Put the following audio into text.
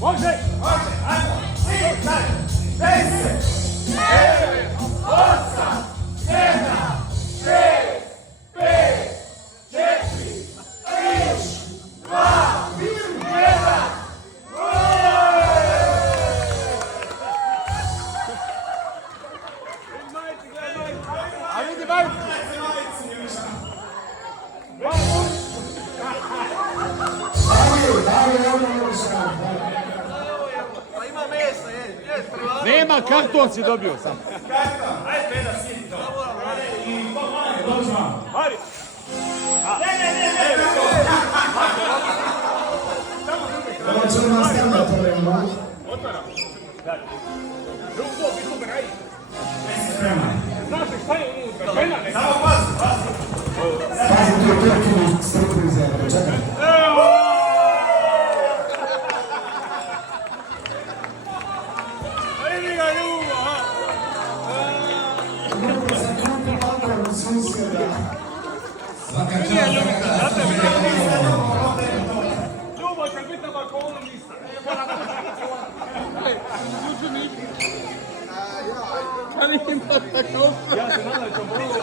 Može! Ajmo! 10, 9, 8, 7, 6, 5, 4, 3, 2, 1. A vidi majicu! Nema karton si dobio sam. Ajde peda sidi to. I to manje, dođi vam. Mari. Ne. Ovo ću nas tamo otvorimo. Otvaram. Drugo, mi tu beraj. Ne se spremaj. Znaš šta je unutra? Pena ne. Samo pazi. Pazi, tu je Turkina surpriza. Čekaj. Svaka čast. Ljubav će biti na balkonu nisam. Ja se nadam ću prvo.